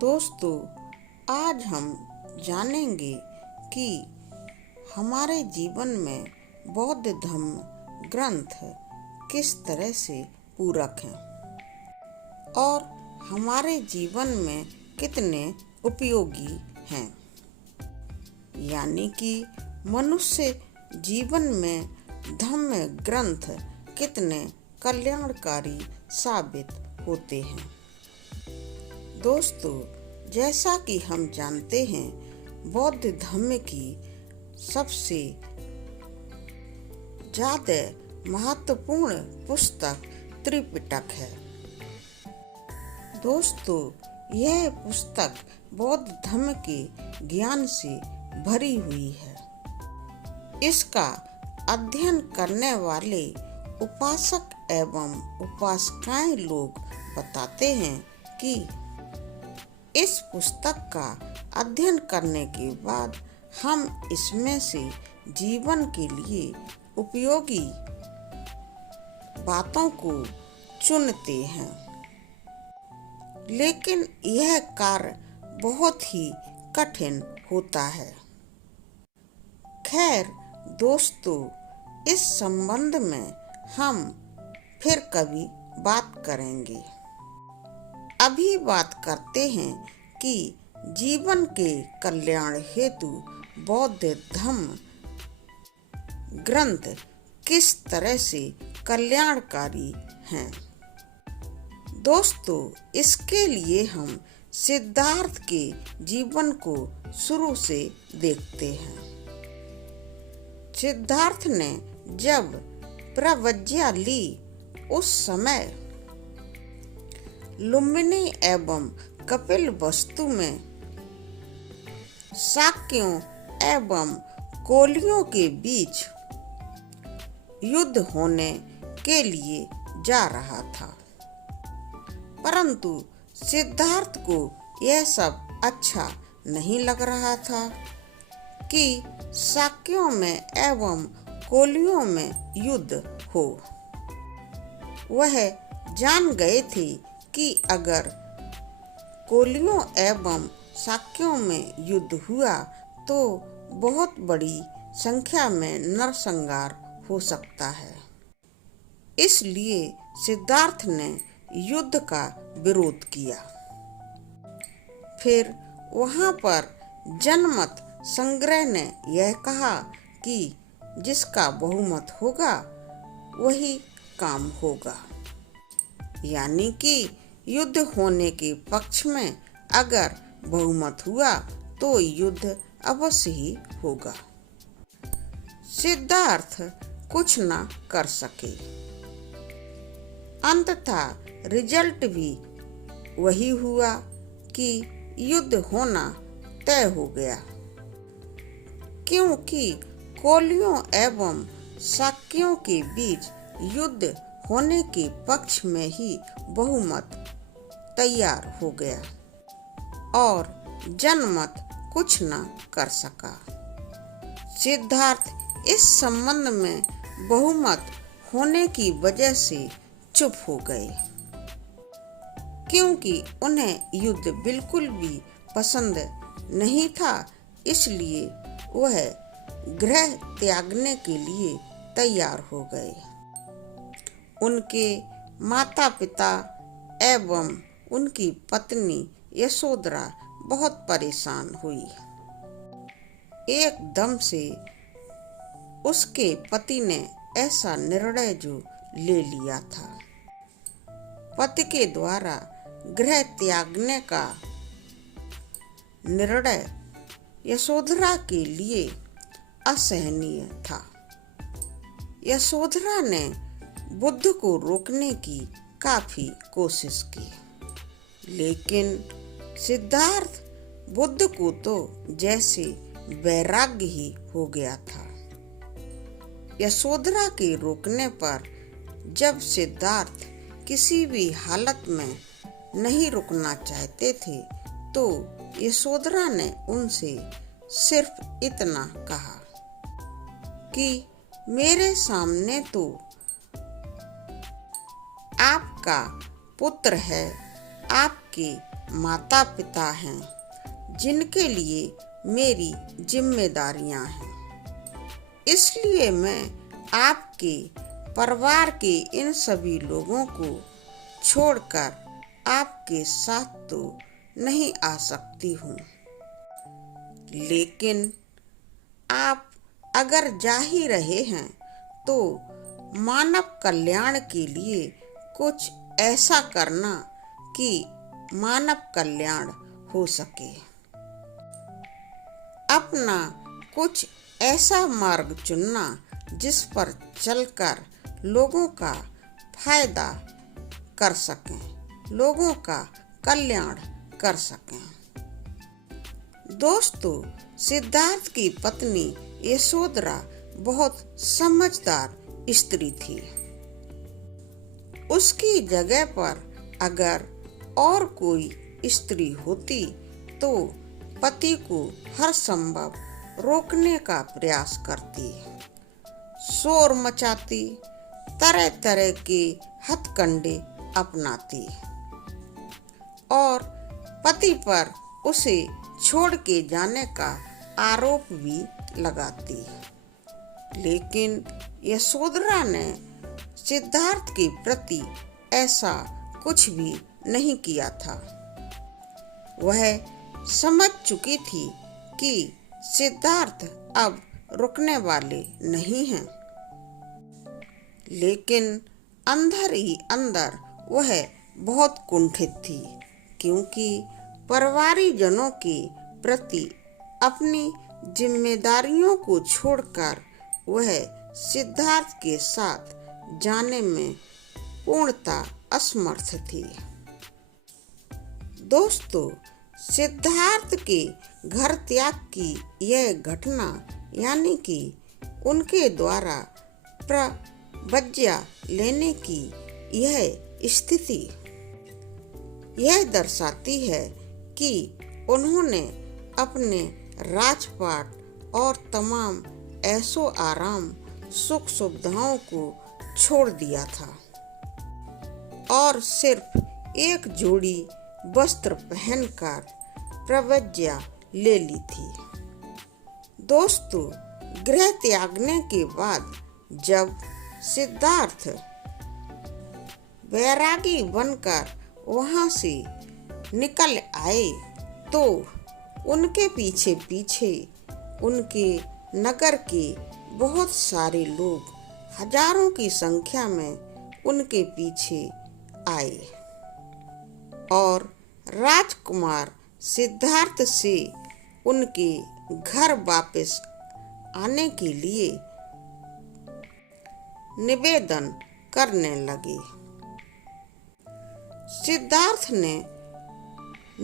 दोस्तों, आज हम जानेंगे कि हमारे जीवन में बौद्ध धर्म ग्रंथ किस तरह से पूरक हैं और हमारे जीवन में कितने उपयोगी हैं। यानी कि मनुष्य जीवन में धर्म ग्रंथ कितने कल्याणकारी साबित होते हैं। दोस्तों, जैसा कि हम जानते हैं, बौद्ध धर्म की सबसे ज़्यादा महत्वपूर्ण पुस्तक त्रिपिटक है। दोस्तों, यह पुस्तक बौद्ध धर्म के ज्ञान से भरी हुई है। इसका अध्ययन करने वाले उपासक एवं उपासिकाएं लोग बताते हैं कि इस पुस्तक का अध्ययन करने के बाद हम इसमें से जीवन के लिए उपयोगी बातों को चुनते हैं, लेकिन यह कार्य बहुत ही कठिन होता है। खैर दोस्तों, इस संबंध में हम फिर कभी बात करेंगे। अभी बात करते हैं कि जीवन के कल्याण हेतु बौद्ध धर्म ग्रंथ किस तरह से कल्याणकारी हैं। दोस्तों, इसके लिए हम सिद्धार्थ के जीवन को शुरू से देखते हैं। सिद्धार्थ ने जब प्रव्रज्ञा ली, उस समय लुम्बिनी एवं कपिलवस्तु में शाक्यों एवं कोलियों के बीच युद्ध होने के लिए जा रहा था, परंतु सिद्धार्थ को यह सब अच्छा नहीं लग रहा था कि शाक्यों में एवं कोलियों में युद्ध हो। वह जान गए थे कि अगर कोलियों एवं शाक्यों में युद्ध हुआ तो बहुत बड़ी संख्या में नरसंहार हो सकता है। इसलिए सिद्धार्थ ने युद्ध का विरोध किया। फिर वहां पर जनमत संग्रह ने यह कहा कि जिसका बहुमत होगा वही काम होगा। यानी कि युद्ध होने के पक्ष में अगर बहुमत हुआ तो युद्ध अवश्य ही होगा। सिद्धार्थ कुछ न कर सके। अंततः रिजल्ट भी वही हुआ कि युद्ध होना तय हो गया, क्योंकि कोलियों एवं शाक्यों के बीच युद्ध होने के पक्ष में ही बहुमत तैयार हो गया और जनमत कुछ न कर सका। सिद्धार्थ इस संबंध में बहुमत होने की वजह से चुप हो गए, क्योंकि उन्हें युद्ध बिल्कुल भी पसंद नहीं था। इसलिए वह गृह त्यागने के लिए तैयार हो गए। उनके माता पिता एवं उनकी पत्नी यशोधरा बहुत परेशान हुई। एकदम से उसके पति ने ऐसा निर्णय जो ले लिया था, पति के द्वारा गृह त्यागने का निर्णय यशोधरा के लिए असहनीय था। यशोधरा ने बुद्ध को रोकने की काफी कोशिश की, लेकिन सिद्धार्थ बुद्ध को तो जैसे वैराग्य ही हो गया था। यशोधरा के रोकने पर जब सिद्धार्थ किसी भी हालत में नहीं रुकना चाहते थे, तो यशोधरा ने उनसे सिर्फ इतना कहा कि मेरे सामने तो आपका पुत्र है, आपके माता पिता हैं जिनके लिए मेरी जिम्मेदारियां हैं। इसलिए मैं आपके परिवार के इन सभी लोगों को छोड़कर आपके साथ तो नहीं आ सकती हूँ। लेकिन आप अगर जा ही रहे हैं तो मानव कल्याण के लिए कुछ ऐसा करना कि मानव कल्याण हो सके। अपना कुछ ऐसा मार्ग चुनना जिस पर चलकर लोगों का फायदा कर सकें, लोगों का कल्याण कर सकें। दोस्तों, सिद्धार्थ की पत्नी यशोधरा बहुत समझदार स्त्री थी। उसकी जगह पर अगर और कोई स्त्री होती तो पति को हर संभव रोकने का प्रयास करती, शोर मचाती, तरह तरह के हथकंडे अपनाती और पति पर उसे छोड़ के जाने का आरोप भी लगाती। लेकिन यशोधरा ने सिद्धार्थ के प्रति ऐसा कुछ भी नहीं किया था। वह समझ चुकी थी कि सिद्धार्थ अब रुकने वाले नहीं हैं। लेकिन अंदर ही अंदर वह बहुत कुंठित थी, क्योंकि परिवारजनों के प्रति अपनी जिम्मेदारियों को छोड़कर वह सिद्धार्थ के साथ जाने में पूर्णतः असमर्थ थी। दोस्तों, सिद्धार्थ के घर त्याग की यह घटना, यानी कि उनके द्वारा प्रतिज्ञा लेने की यह स्थिति, यह दर्शाती है कि उन्होंने अपने राजपाट और तमाम ऐशो आराम सुख सुविधाओं को छोड़ दिया था और सिर्फ एक जोड़ी वस्त्र पहनकर प्रतिज्ञा ले ली थी। दोस्तों, गृह त्यागने के बाद जब सिद्धार्थ वैरागी बनकर वहां से निकल आए तो उनके पीछे पीछे उनके नगर के बहुत सारे लोग हजारों की संख्या में उनके पीछे आए और राजकुमार सिद्धार्थ से उनके घर वापस आने के लिए निवेदन करने लगे। सिद्धार्थ ने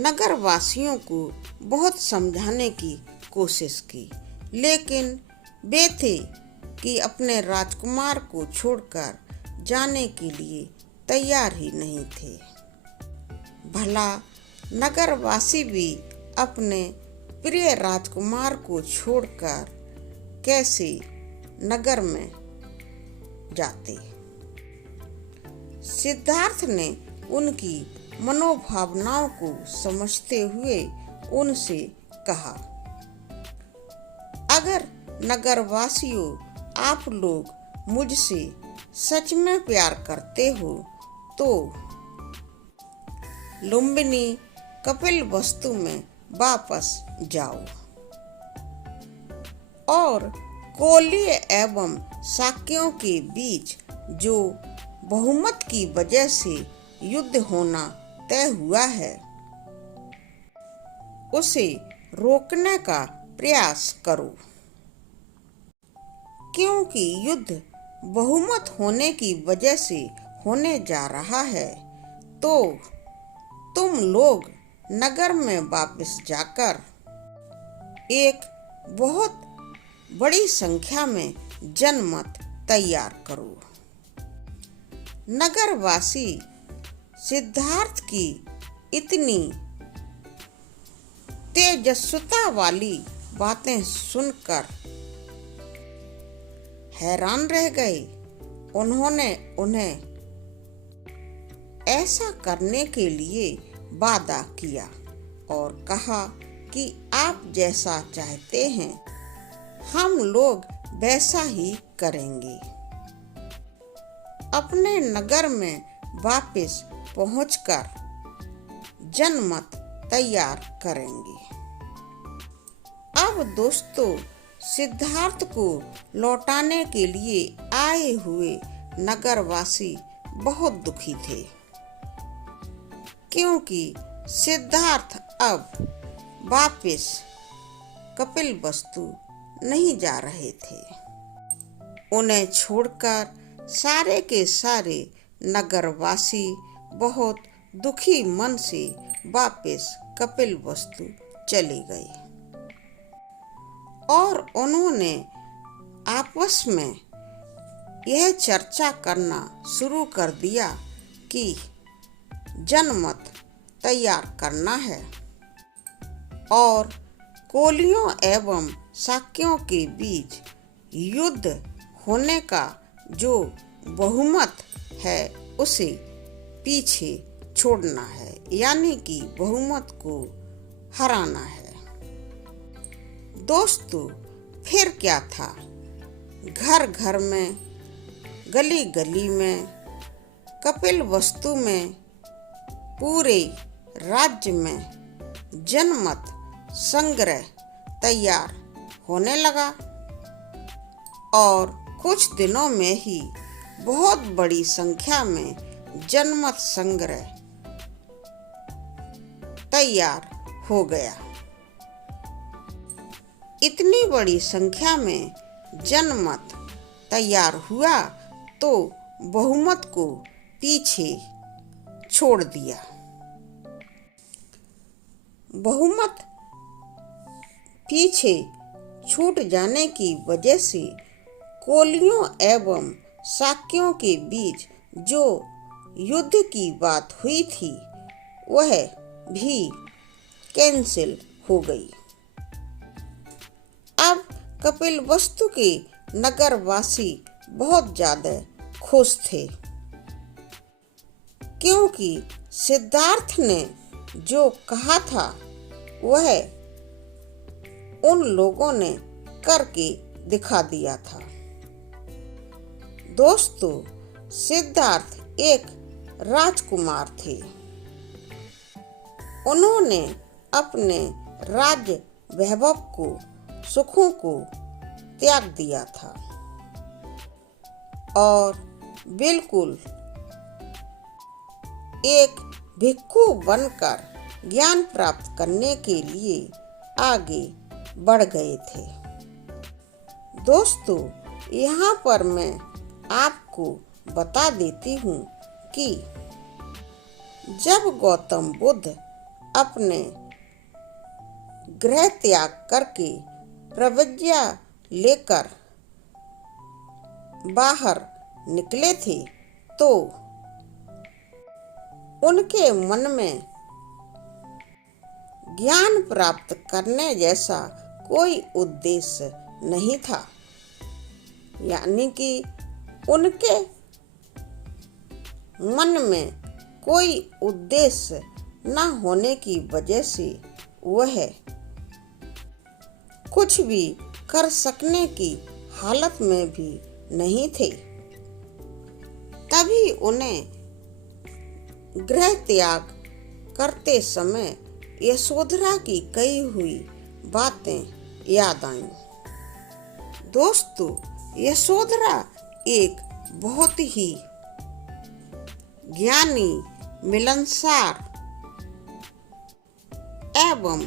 नगरवासियों को बहुत समझाने की कोशिश की, लेकिन वे थे कि अपने राजकुमार को छोड़कर जाने के लिए तैयार ही नहीं थे। भला नगरवासी भी अपने प्रिय राजकुमार को छोड़कर कैसे नगर में जाते। सिद्धार्थ ने उनकी मनोभावनाओं को समझते हुए उनसे कहा, अगर नगरवासियों आप लोग मुझसे सच में प्यार करते हो तो लुम्बिनी कपिलवस्तु में वापस जाओ और कोलीय एवं शाक्यों के बीच जो बहुमत की वजह से युद्ध होना तय हुआ है उसे रोकने का प्रयास करो, क्योंकि युद्ध बहुमत होने की वजह से होने जा रहा है। तो तुम लोग नगर में वापस जाकर एक बहुत बड़ी संख्या में जनमत तैयार करो। नगरवासी सिद्धार्थ की इतनी तेजस्विता वाली बातें सुनकर हैरान रह गए। उन्होंने उन्हें ऐसा करने के लिए वादा किया और कहा कि आप जैसा चाहते हैं हम लोग वैसा ही करेंगे। अपने नगर में वापस पहुंचकर जनमत तैयार करेंगे। अब दोस्तों, सिद्धार्थ को लौटाने के लिए आए हुए नगरवासी बहुत दुखी थे, क्योंकि सिद्धार्थ अब वापस कपिलवस्तु नहीं जा रहे थे। उन्हें छोड़कर सारे के सारे नगरवासी बहुत दुखी मन से वापस कपिलवस्तु चले गए और उन्होंने आपस में यह चर्चा करना शुरू कर दिया कि जनमत तैयार करना है और कोलियों एवं शाक्यों के बीच युद्ध होने का जो बहुमत है उसे पीछे छोड़ना है, यानी कि बहुमत को हराना है। दोस्तों, फिर क्या था? घर घर में, गली गली में, कपिलवस्तु में, पूरे राज्य में जनमत संग्रह तैयार होने लगा और कुछ दिनों में ही बहुत बड़ी संख्या में जनमत संग्रह तैयार हो गया। इतनी बड़ी संख्या में जनमत तैयार हुआ तो बहुमत को पीछे छोड़ दिया। बहुमत पीछे छूट जाने की वजह से कोलियों एवं शाक्यों के बीच जो युद्ध की बात हुई थी वह भी कैंसिल हो गई। अब कपिलवस्तु के नगरवासी बहुत ज्यादा खुश थे, क्योंकि सिद्धार्थ ने जो कहा था वह उन लोगों ने करके दिखा दिया था। दोस्तों, सिद्धार्थ एक राजकुमार थे। उन्होंने अपने राज्य वैभव को, सुखों को त्याग दिया था और बिल्कुल एक भिक्षु बनकर ज्ञान प्राप्त करने के लिए आगे बढ़ गए थे। दोस्तों, यहाँ पर मैं आपको बता देती हूँ कि जब गौतम बुद्ध अपने गृह त्याग करके प्रतिज्ञा लेकर बाहर निकले थे तो उनके मन में ज्ञान प्राप्त करने जैसा कोई उद्देश्य नहीं था, यानी कि उनके मन में कोई उद्देश्य न होने की वजह से वह कुछ भी कर सकने की हालत में भी नहीं थे। तभी उन्हें गृह त्याग करते समय यशोधरा की कही हुई बातें याद आईं। दोस्तों, यशोधरा एक बहुत ही ज्ञानी, मिलनसार एवं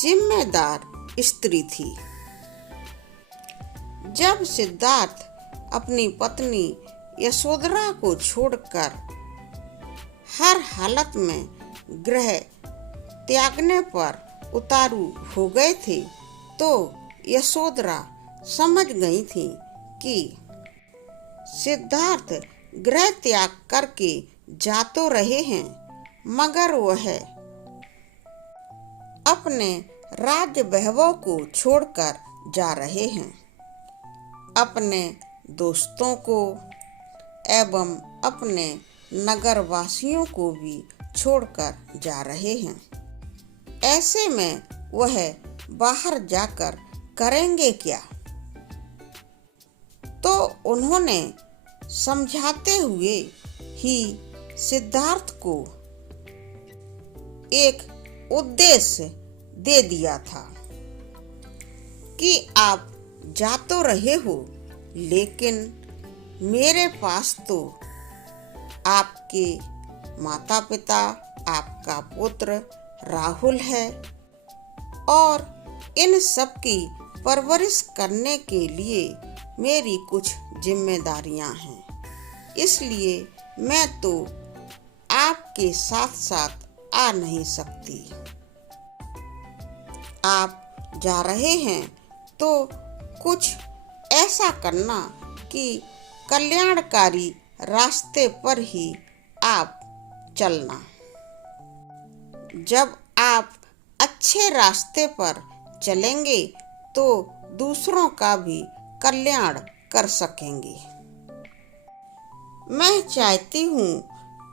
जिम्मेदार स्त्री थी। जब सिद्धार्थ अपनी पत्नी यशोधरा को छोड़कर हर हालत में गृह त्यागने पर उतारू हो गए थे तो यशोधरा समझ गई थी कि सिद्धार्थ गृह त्याग करके जा तो रहे हैं, मगर वह अपने राज्य वैभव को छोड़कर जा रहे हैं। अपने दोस्तों को एवं अपने नगरवासियों को भी छोड़कर जा रहे हैं। ऐसे में वह बाहर जाकर करेंगे क्या? तो उन्होंने समझाते हुए ही सिद्धार्थ को एक उद्देश्य दे दिया था कि आप जा तो रहे हो, लेकिन मेरे पास तो आपके माता पिता, आपका पुत्र राहुल है और इन सब की परवरिश करने के लिए मेरी कुछ जिम्मेदारियां हैं। इसलिए मैं तो आपके साथ साथ आ नहीं सकती। आप जा रहे हैं तो कुछ ऐसा करना कि कल्याणकारी रास्ते पर ही आप चलना। जब आप अच्छे रास्ते पर चलेंगे तो दूसरों का भी कल्याण कर सकेंगे। मैं चाहती हूँ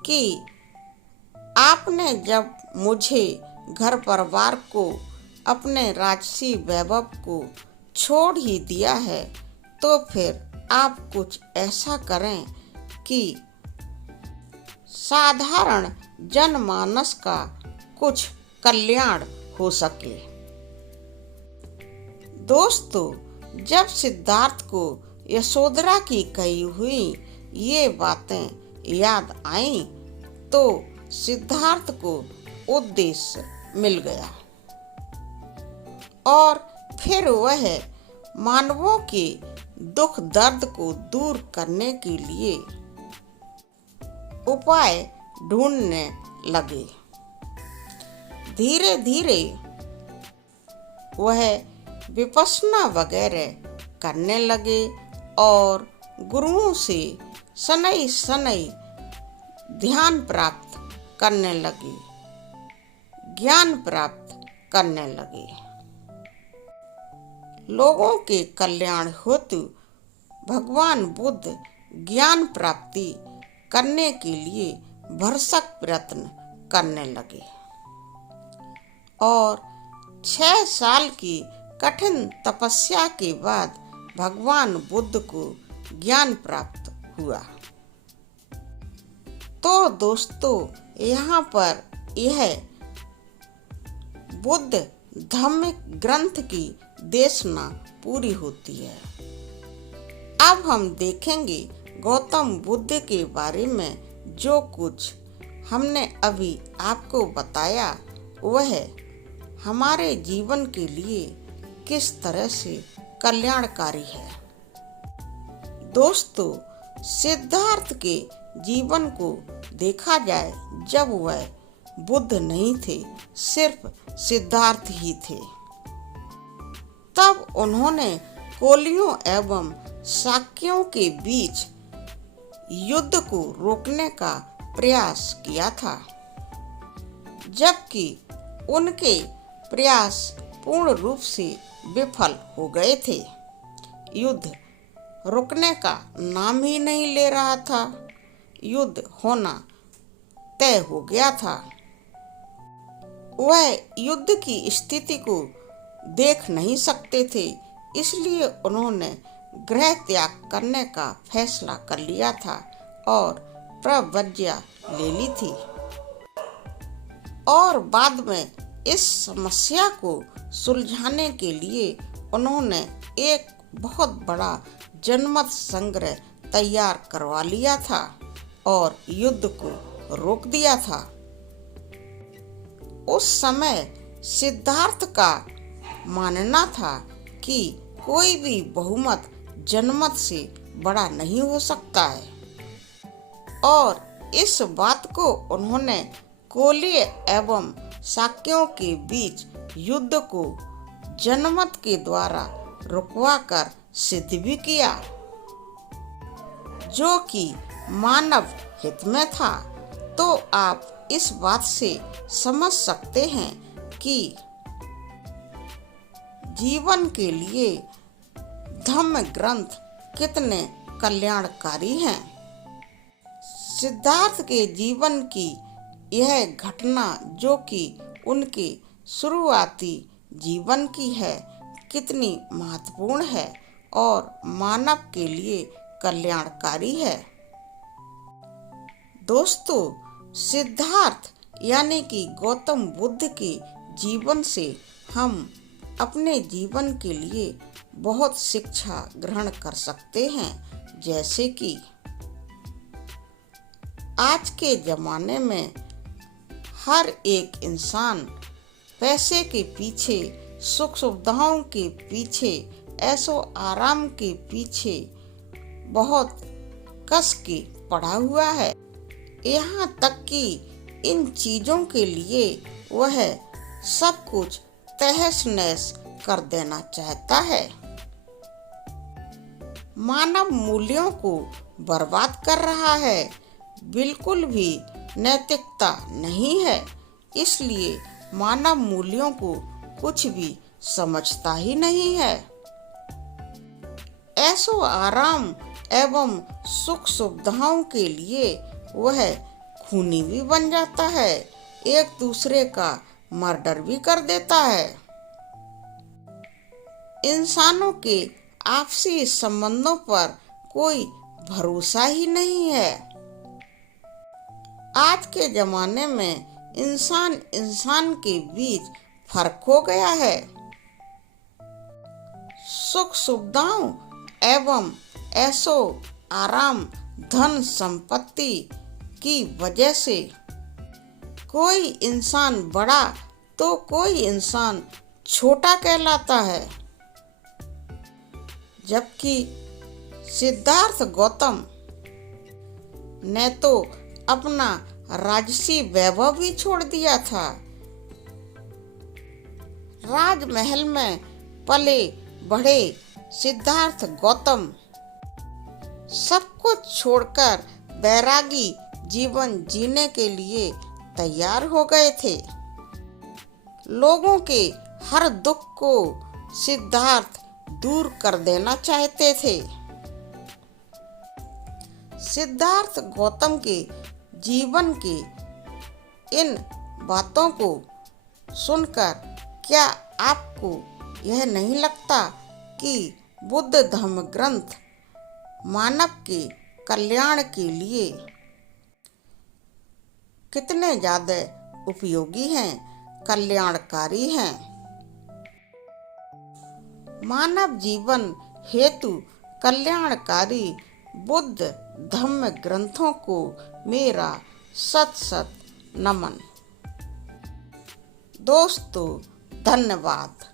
कि आपने जब मुझे घर परिवार को, अपने राजसी वैभव को छोड़ ही दिया है, तो फिर आप कुछ ऐसा करें कि साधारण जनमानस का कुछ कल्याण हो सके। दोस्तों, जब सिद्धार्थ को यशोधरा की कही हुई ये बातें याद आईं, तो सिद्धार्थ को उद्देश्य मिल गया और फिर वह मानवों के दुख दर्द को दूर करने के लिए उपाय ढूंढने लगे। धीरे धीरे वह विपश्यना वगैरह करने लगे और गुरुओं से शनै शनै ध्यान प्राप्त करने लगे, ज्ञान प्राप्त करने लगे। लोगों के कल्याण हेतु भगवान बुद्ध ज्ञान प्राप्ति करने के लिए भरसक प्रयत्न करने लगे और 6 साल की कठिन तपस्या के बाद भगवान बुद्ध को ज्ञान प्राप्त हुआ। तो दोस्तों, यहाँ पर यह बुद्ध धार्मिक ग्रंथ की देशना पूरी होती है। अब हम देखेंगे गौतम बुद्ध के बारे में जो कुछ हमने अभी आपको बताया, वह हमारे जीवन के लिए किस तरह से कल्याणकारी है। दोस्तों, सिद्धार्थ के जीवन को देखा जाए, जब वह बुद्ध नहीं थे, सिर्फ सिद्धार्थ ही थे, तब उन्होंने कोलियों एवं शाक्यों के बीच युद्ध को रोकने का प्रयास किया था, जबकि उनके प्रयास पूर्ण रूप से विफल हो गए थे। युद्ध रुकने का नाम ही नहीं ले रहा था। युद्ध होना तय हो गया था। वह युद्ध की स्थिति को देख नहीं सकते थे, इसलिए उन्होंने गृह त्याग करने का फैसला कर लिया था और प्रतिज्ञा ले ली थी। और बाद में इस समस्या को सुलझाने के लिए उन्होंने एक बहुत बड़ा जनमत संग्रह तैयार करवा लिया था और युद्ध को रोक दिया था। उस समय सिद्धार्थ का मानना था कि कोई भी बहुमत जनमत से बड़ा नहीं हो सकता है, और इस बात को उन्होंने कोलीय एवं शाक्यों के बीच युद्ध को जनमत के द्वारा रुकवाकर सिद्ध भी किया, जो कि मानव हित में था। तो आप इस बात से समझ सकते हैं कि जीवन के लिए धम्म ग्रंथ कितने कल्याणकारी हैं। सिद्धार्थ के जीवन की यह घटना जो कि उनके शुरुआती जीवन की है कितनी महत्वपूर्ण है और मानव के लिए कल्याणकारी है। दोस्तों, सिद्धार्थ यानी कि गौतम बुद्ध के जीवन से हम अपने जीवन के लिए बहुत शिक्षा ग्रहण कर सकते हैं। जैसे कि आज के जमाने में हर एक इंसान पैसे के पीछे, सुख सुविधाओं के पीछे, ऐशो आराम के पीछे बहुत कस के पड़ा हुआ है। यहाँ तक कि इन चीजों के लिए वह सब कुछ तहस नहस कर देना चाहता है। मानव मूल्यों को बर्बाद कर रहा है, बिल्कुल भी नैतिकता नहीं है। इसलिए मानव मूल्यों को कुछ भी समझता ही नहीं है। ऐशो आराम एवं सुख सुविधाओं के लिए वह खूनी भी बन जाता है, एक दूसरे का मर्डर भी कर देता है। इंसानों के आपसी संबंधों पर कोई भरोसा ही नहीं है। आज के जमाने में इंसान के बीच फर्क हो गया है। सुख सुविधाओं एवं ऐशो आराम, धन संपत्ति की वजह से कोई इंसान बड़ा तो कोई इंसान छोटा कहलाता है। जबकि सिद्धार्थ गौतम ने तो अपना राजसी वैभव भी छोड़ दिया था। राजमहल में पले बढ़े सिद्धार्थ गौतम सब कुछ छोड़कर बैरागी जीवन जीने के लिए तैयार हो गए थे। लोगों के हर दुख को सिद्धार्थ दूर कर देना चाहते थे। सिद्धार्थ गौतम के जीवन के इन बातों को सुनकर क्या आपको यह नहीं लगता कि बुद्ध धम्म ग्रंथ मानव के कल्याण के लिए कितने ज्यादा उपयोगी हैं, कल्याणकारी हैं? मानव जीवन हेतु कल्याणकारी बुद्ध धम्म ग्रंथों को मेरा सत सत नमन। दोस्तों, धन्यवाद।